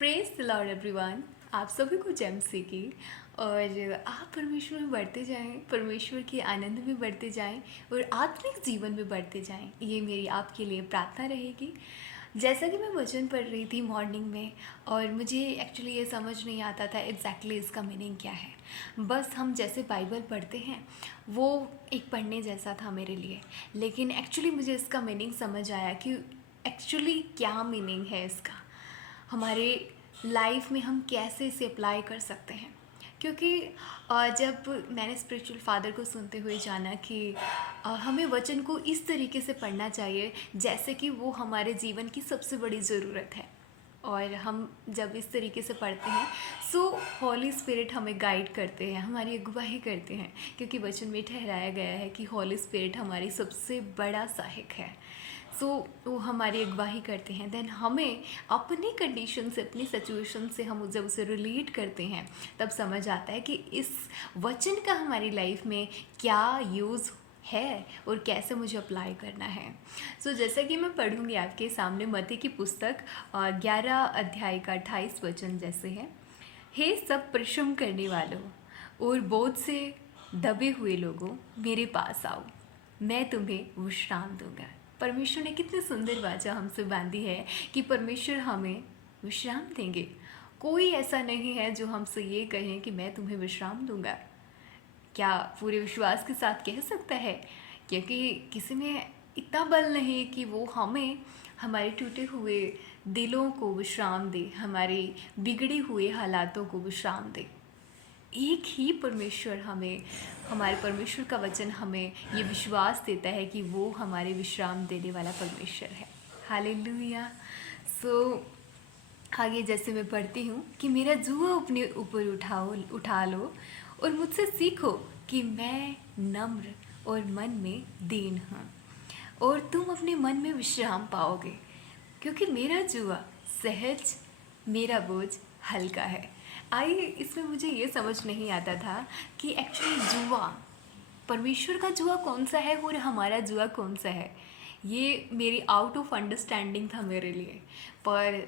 Praise the Lord everyone. आप सभी को जय मसीह की। और आप परमेश्वर में बढ़ते जाएं, परमेश्वर के आनंद में बढ़ते जाएं और आत्मिक जीवन में बढ़ते जाएं। ये मेरी आपके लिए प्रार्थना रहेगी। जैसा कि मैं वचन पढ़ रही थी मॉर्निंग में, और मुझे एक्चुअली ये समझ नहीं आता था एग्जैक्टली इसका मीनिंग क्या है। बस हम जैसे बाइबल पढ़ते हैं वो एक पढ़ने जैसा था मेरे लिए, लेकिन एक्चुअली मुझे इसका मीनिंग समझ आया कि एक्चुअली क्या मीनिंग है इसका, हमारे लाइफ में हम कैसे इसे अप्लाई कर सकते हैं। क्योंकि जब मैंने स्पिरिचुअल फादर को सुनते हुए जाना कि हमें वचन को इस तरीके से पढ़ना चाहिए जैसे कि वो हमारे जीवन की सबसे बड़ी ज़रूरत है। और हम जब इस तरीके से पढ़ते हैं सो हॉली स्पिरिट हमें गाइड करते हैं, हमारी अगुवाही करते हैं, क्योंकि वचन में ठहराया गया है कि हॉली स्पिरिट हमारी सबसे बड़ा सहायक है। सो वो हमारी अगुवाही करते हैं। देन हमें अपनी कंडीशन से, अपनी सिचुएशन से हम जब उसे रिलेट करते हैं तब समझ आता है कि इस वचन का हमारी लाइफ में क्या यूज़ है और कैसे मुझे अप्लाई करना है। जैसा कि मैं पढ़ूंगी आपके सामने मत्ती की पुस्तक 11 अध्याय का 28 वचन जैसे है। हे सब परिश्रम करने वालों और बोझ से दबे हुए लोगों, मेरे पास आओ, मैं तुम्हें विश्राम दूंगा। परमेश्वर ने कितनी सुंदर वाचा हमसे बांधी है कि परमेश्वर हमें विश्राम देंगे। कोई ऐसा नहीं है जो हमसे ये कहे कि मैं तुम्हें विश्राम दूंगा। क्या पूरे विश्वास के साथ कह सकता है? क्योंकि किसी में इतना बल नहीं कि वो हमें हमारे टूटे हुए दिलों को विश्राम दे, हमारे बिगड़े हुए हालातों को विश्राम दे। एक ही परमेश्वर हमें, हमारे परमेश्वर का वचन हमें ये विश्वास देता है कि वो हमारे विश्राम देने वाला परमेश्वर है। हालेलुया। आगे जैसे मैं पढ़ती हूँ कि मेरा जुआ अपने ऊपर उठा लो और मुझसे सीखो कि मैं नम्र और मन में दीन हूँ, और तुम अपने मन में विश्राम पाओगे, क्योंकि मेरा जुआ सहज, मेरा बोझ हल्का है। आइए, इसमें मुझे ये समझ नहीं आता था कि एक्चुअली जुआ, परमेश्वर का जुआ कौन सा है और हमारा जुआ कौन सा है। ये मेरी आउट ऑफ अंडरस्टैंडिंग था मेरे लिए। पर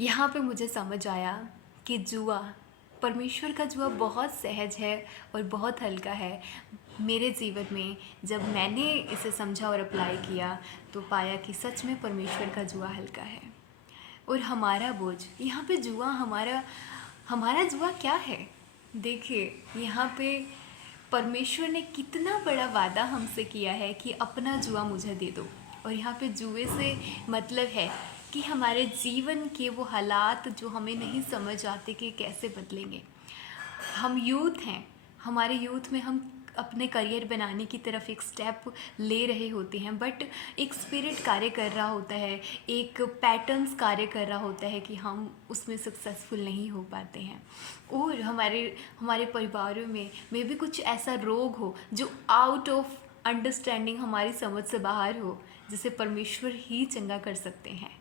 यहाँ पे मुझे समझ आया कि जुआ, परमेश्वर का जुआ बहुत सहज है और बहुत हल्का है। मेरे जीवन में जब मैंने इसे समझा और अप्लाई किया तो पाया कि सच में परमेश्वर का जुआ हल्का है। और हमारा बोझ, यहाँ पे जुआ, हमारा हमारा जुआ क्या है? देखिए, यहाँ पे परमेश्वर ने कितना बड़ा वादा हमसे किया है कि अपना जुआ मुझे दे दो। और यहाँ पे जुए से मतलब है कि हमारे जीवन के वो हालात जो हमें नहीं समझ आते कि कैसे बदलेंगे। हम यूथ हैं, हमारे यूथ में हम अपने करियर बनाने की तरफ एक स्टेप ले रहे होते हैं, बट एक स्पिरिट कार्य कर रहा होता है, एक पैटर्न्स कार्य कर रहा होता है कि हम उसमें सक्सेसफुल नहीं हो पाते हैं। और हमारे हमारे परिवारों में भी कुछ ऐसा रोग हो जो आउट ऑफ अंडरस्टैंडिंग, हमारी समझ से बाहर हो, जिसे परमेश्वर ही चंगा कर सकते हैं।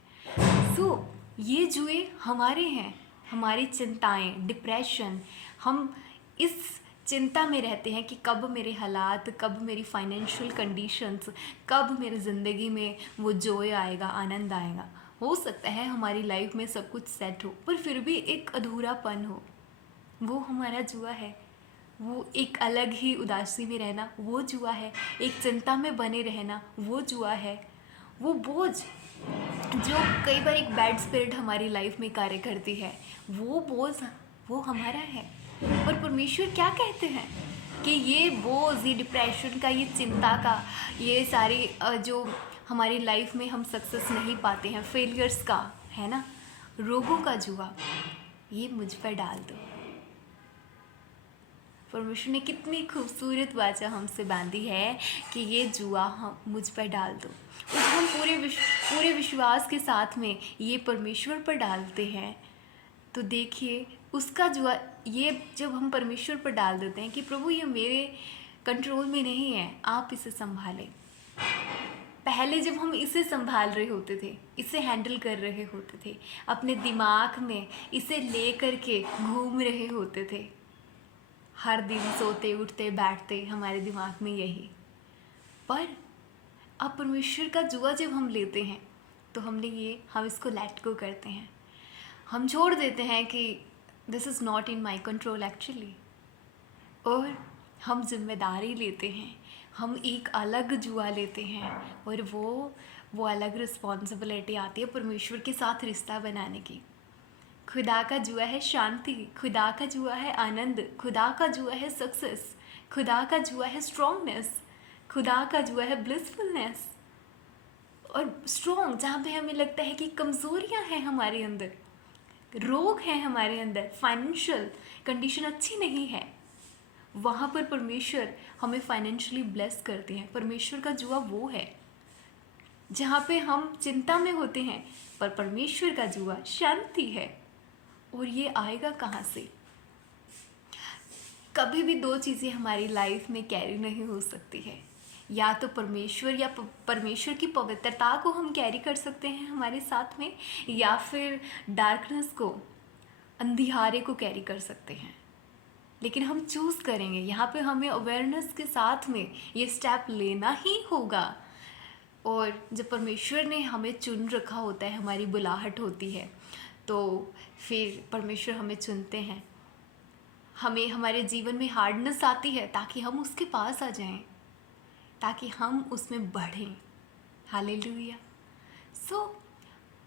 ये जुए हमारे हैं, हमारी चिंताएं, डिप्रेशन, हम इस चिंता में रहते हैं कि कब मेरे हालात, कब मेरी फाइनेंशियल कंडीशंस, कब मेरी ज़िंदगी में वो जॉय आएगा, आनंद आएगा। हो सकता है हमारी लाइफ में सब कुछ सेट हो पर फिर भी एक अधूरापन हो, वो हमारा जुआ है। वो एक अलग ही उदासी में रहना, वो जुआ है। एक चिंता में बने रहना, वो जुआ है। वो बोझ जो कई बार एक बैड स्पिरिट हमारी लाइफ में कार्य करती है, वो बोझ, वो हमारा है। पर परमेश्वर क्या कहते हैं कि ये बोझ, ये डिप्रेशन का, ये चिंता का, ये सारी जो हमारी लाइफ में हम सक्सेस नहीं पाते हैं, फेलियर्स का, है ना, रोगों का जुआ, ये मुझ पर डाल दो। परमेश्वर ने कितनी खूबसूरत वाचा हमसे बांधी है कि ये जुआ हम मुझ पर डाल दो। और जब हम पूरे विश्वास के साथ में ये परमेश्वर पर डालते हैं तो देखिए उसका जुआ, ये जब हम परमेश्वर पर डाल देते हैं कि प्रभु ये मेरे कंट्रोल में नहीं है, आप इसे संभालें। पहले जब हम इसे संभाल रहे होते थे, इसे हैंडल कर रहे होते थे, अपने दिमाग में इसे ले कर के घूम रहे होते थे, हर दिन सोते उठते बैठते हमारे दिमाग में यही। पर अब परमेश्वर का जुआ जब हम लेते हैं तो हम इसको लेट गो करते हैं। हम छोड़ देते हैं कि this is not in my control actually, और हम जिम्मेदारी लेते हैं, हम एक अलग जुआ लेते हैं, और वो अलग रिस्पॉन्सिबिलिटी आती है परमेश्वर के साथ रिश्ता बनाने की। खुदा का जुआ है शांति, खुदा का जुआ है आनंद, खुदा का जुआ है सक्सेस, खुदा का जुआ है स्ट्रॉन्गनेस, खुदा का जुआ है ब्लिसफुलनेस। और स्ट्रॉन्ग जहाँ पे हमें लगता है कि कमज़ोरियाँ हैं हमारे अंदर, रोग हैं हमारे अंदर, फाइनेंशियल कंडीशन अच्छी नहीं है, वहाँ पर परमेश्वर हमें फाइनेंशियली ब्लेस करते हैं। परमेश्वर का जुआ वो है जहाँ पे हम चिंता में होते हैं, पर परमेश्वर का जुआ शांति है। और ये आएगा कहाँ से? कभी भी दो चीज़ें हमारी लाइफ में कैरी नहीं हो सकती है, या तो परमेश्वर या परमेश्वर की पवित्रता को हम कैरी कर सकते हैं हमारे साथ में, या फिर डार्कनेस को, अंधियारे को कैरी कर सकते हैं। लेकिन हम चूज़ करेंगे, यहाँ पे हमें अवेयरनेस के साथ में ये स्टेप लेना ही होगा। और जब परमेश्वर ने हमें चुन रखा होता है, हमारी बुलाहट होती है, तो फिर परमेश्वर हमें चुनते हैं। हमें हमारे जीवन में हार्डनेस आती है ताकि हम उसके पास आ जाएं, ताकि हम उसमें बढ़ें। हालेलुया। सो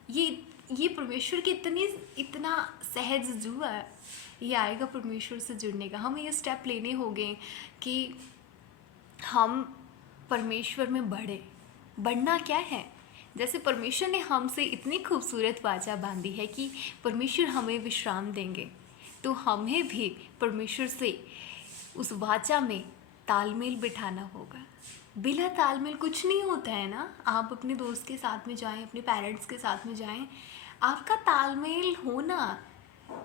ये परमेश्वर की इतना सहज जुआ है, ये आएगा परमेश्वर से जुड़ने का। हमें ये स्टेप लेने होंगे कि हम परमेश्वर में बढ़ना क्या है? जैसे परमेश्वर ने हमसे इतनी खूबसूरत वाचा बांधी है कि परमेश्वर हमें विश्राम देंगे, तो हमें भी परमेश्वर से उस वाचा में तालमेल बिठाना होगा। बिना तालमेल कुछ नहीं होता है ना। आप अपने दोस्त के साथ में जाएं, अपने पेरेंट्स के साथ में जाएं, आपका तालमेल होना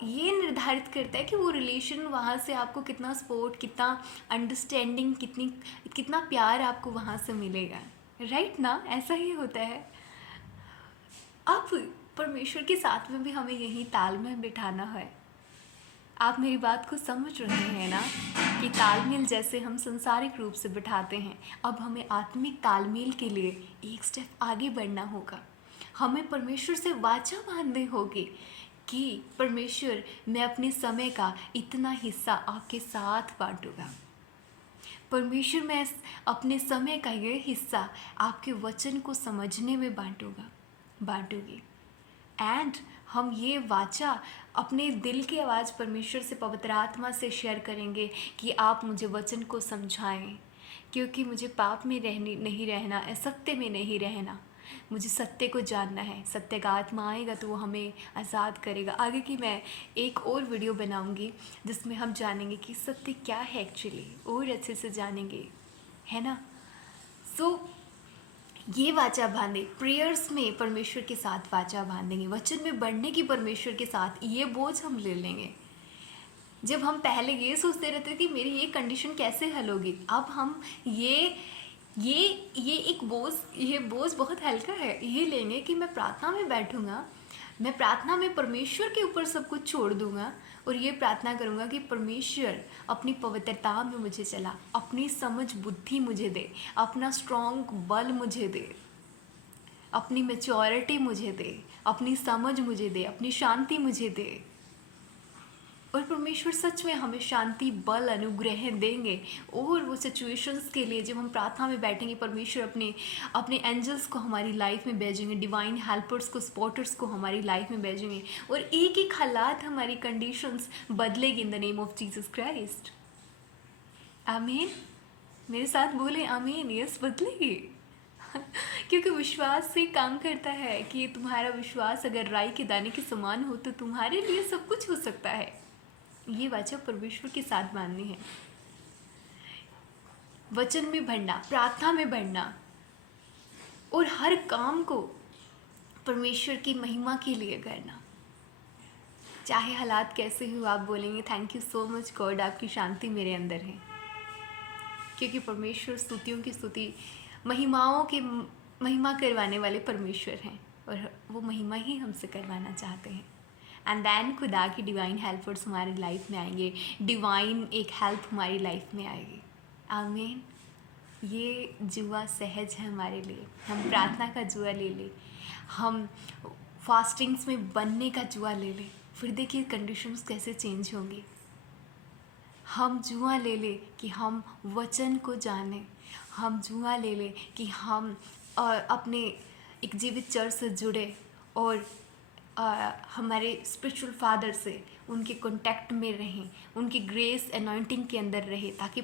ये निर्धारित करता है कि वो रिलेशन वहाँ से आपको कितना सपोर्ट, कितना अंडरस्टैंडिंग, कितना प्यार आपको वहाँ से मिलेगा। राइट ना? ऐसा ही होता है। अब परमेश्वर के साथ में भी हमें यही तालमेल बिठाना है। आप मेरी बात को समझ रहे हैं ना, कि तालमेल जैसे हम सांसारिक रूप से बिठाते हैं, अब हमें आत्मिक तालमेल के लिए एक स्टेप आगे बढ़ना होगा। हमें परमेश्वर से वाचा बांधनी होगी कि परमेश्वर, मैं अपने समय का इतना हिस्सा आपके साथ बांटूंगा। परमेश्वर, मैं अपने समय का ये हिस्सा आपके वचन को समझने में बांटूंगी। एंड हम ये वाचा अपने दिल की आवाज़ परमेश्वर से, पवित्र आत्मा से शेयर करेंगे कि आप मुझे वचन को समझाएं, क्योंकि मुझे पाप में नहीं रहना, असत्य में नहीं रहना, मुझे सत्य को जानना है। सत्य का आत्मा आएगा तो वो हमें आज़ाद करेगा। आगे की मैं एक और वीडियो बनाऊंगी जिसमें हम जानेंगे कि सत्य क्या है एक्चुअली, और अच्छे से जानेंगे, है ना। सो ये वाचा बांधे, प्रेयर्स में परमेश्वर के साथ वाचा बांधेंगे, वचन में बढ़ने की परमेश्वर के साथ ये बोझ हम ले लेंगे। जब हम पहले ये सोचते रहते कि मेरी ये कंडीशन कैसे हल होगी, अब हम ये एक बोझ, ये बोझ बहुत हल्का है, ये लेंगे कि मैं प्रार्थना में बैठूंगा, मैं प्रार्थना में परमेश्वर के ऊपर सब कुछ छोड़ दूंगा, और ये प्रार्थना करूंगा कि परमेश्वर अपनी पवित्रता में मुझे चला, अपनी समझ बुद्धि मुझे दे, अपना स्ट्रॉन्ग बल मुझे दे, अपनी मैच्योरिटी मुझे दे, अपनी समझ मुझे दे, अपनी शांति मुझे दे। और परमेश्वर सच में हमें शांति, बल, अनुग्रह देंगे। और वो सिचुएशंस के लिए जब हम प्रार्थना में बैठेंगे, परमेश्वर अपने एंजल्स को हमारी लाइफ में भेजेंगे, डिवाइन हेल्पर्स को, सपोर्टर्स को हमारी लाइफ में भेजेंगे, और एक एक हालात, हमारी कंडीशंस बदलेगी in the name of Jesus Christ. आमीन। मेरे साथ बोले आमीन। यस, बदलेगी। क्योंकि विश्वास से काम करता है कि तुम्हारा विश्वास अगर राई के दाने के समान हो तो तुम्हारे लिए सब कुछ हो सकता है। ये वाचा परमेश्वर के साथ बांधनी है। वचन में बढ़ना, प्रार्थना में बढ़ना, और हर काम को परमेश्वर की महिमा के लिए करना। चाहे हालात कैसे हो, आप बोलेंगे thank you so much God, आपकी शांति मेरे अंदर है। क्योंकि परमेश्वर स्तुतियों की स्तुति, महिमाओं की महिमा करवाने वाले परमेश्वर हैं, और वो महिमा ही हमसे करवाना चाहते हैं। एंड देन खुदा की डिवाइन हेल्पर्स हमारी लाइफ में आएंगे, डिवाइन एक हेल्प हमारी लाइफ में आएगी। आमीन। ये जुआ सहज है हमारे लिए। हम प्रार्थना का जुआ ले लें, हम फास्टिंग्स में बनने का जुआ ले लें, फिर देखिए कंडीशंस कैसे चेंज होंगी। हम जुआ ले ले कि हम वचन को जानें, हम जुआ ले ले कि हम अपने एक जीवित चर्च से जुड़े और हमारे स्पिरिचुअल फादर से उनके कांटेक्ट में रहें, उनकी ग्रेस एनॉइंटिंग के अंदर रहे, ताकि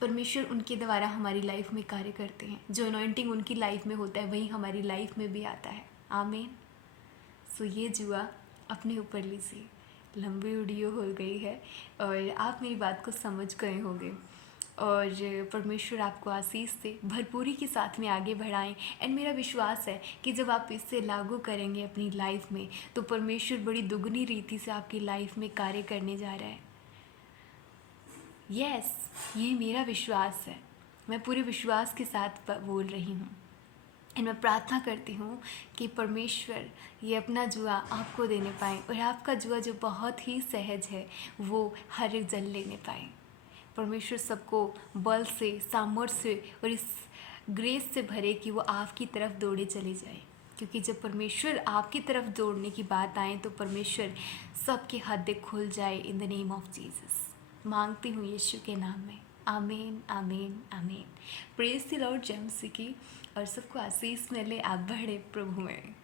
परमेश्वर उनके द्वारा हमारी लाइफ में कार्य करते हैं। जो एनॉइंटिंग उनकी लाइफ में होता है वही हमारी लाइफ में भी आता है। आमीन। सो ये जुआ अपने ऊपर लीजिए। लंबी वीडियो हो गई है और आप मेरी बात को समझ गए होंगे, और परमेश्वर आपको आशीष से भरपूरी के साथ में आगे बढ़ाएं। एंड मेरा विश्वास है कि जब आप इसे लागू करेंगे अपनी लाइफ में, तो परमेश्वर बड़ी दुगनी रीति से आपकी लाइफ में कार्य करने जा रहा है। यस, ये मेरा विश्वास है। मैं पूरे विश्वास के साथ बोल रही हूँ। एंड मैं प्रार्थना करती हूँ कि परमेश्वर ये अपना जुआ आपको देने पाए, और आपका जुआ जो बहुत ही सहज है वो हर एक जन लेने पाए। परमेश्वर सबको बल से, सामर्थ्य से और इस ग्रेस से भरे कि वो आपकी तरफ दौड़े चले जाए। क्योंकि जब परमेश्वर आपकी तरफ दौड़ने की बात आए तो परमेश्वर सबके हद खुल जाए। In the name of Jesus मांगती हूँ यीशु के नाम में। आमीन, आमीन, आमीन। Praise the Lord. जय मसीह की। और सबको आशीष मिले। आप बढ़े प्रभु में।